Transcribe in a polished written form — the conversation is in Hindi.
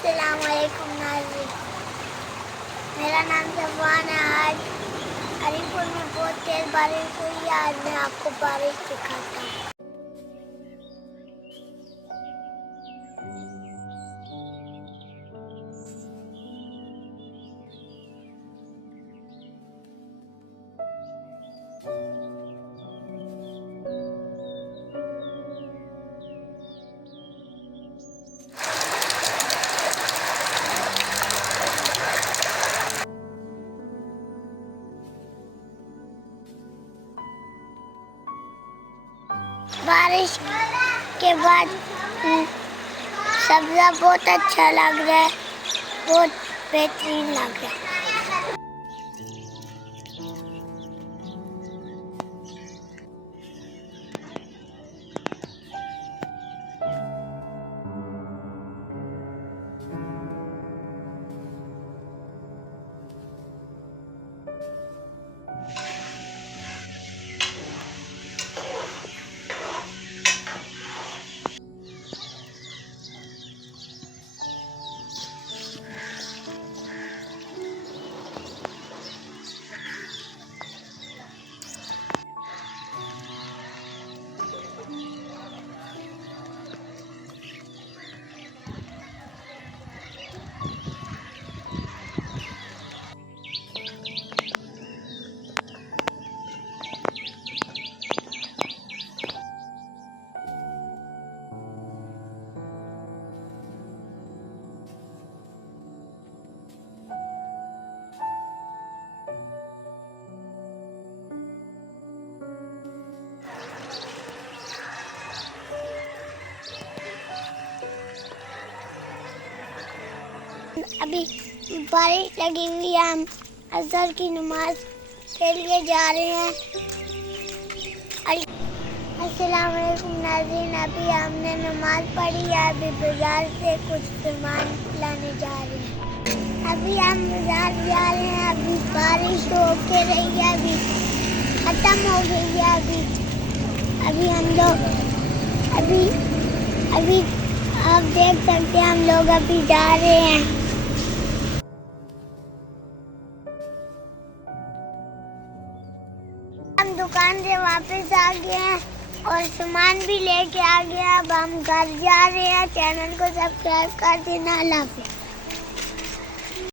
अस्सलाम वालेकुम नाज़रीन, मेरा नाम जवान है। आज अलीपुर में बहुत तेज़ बारिश हुई है। आज मैं आपको बारिश दिखाता हूँ। बारिश के बाद सब्ज़ा बहुत अच्छा लग रहा है, बहुत बेहतरीन लग रहा है। अभी बारिश लगी हुई है, हम असर की नमाज के लिए जा रहे हैं। अस्सलाम वालेकुम नाज़रीन, अभी हमने नमाज पढ़ी है। अभी बाजार से कुछ सामान लाने जा रहे हैं। अभी हम बाजार जा रहे हैं। अभी बारिश होके रही है, अभी खत्म हो गई है। अभी हम लोग अभी आप देख सकते हैं, हम लोग अभी जा रहे हैं। हम दुकान से वापस आ गए हैं और सामान भी लेके आ गए हैं। अब हम घर जा रहे हैं। चैनल को सब्सक्राइब कर देना। अल्लाह हाफ़िज़।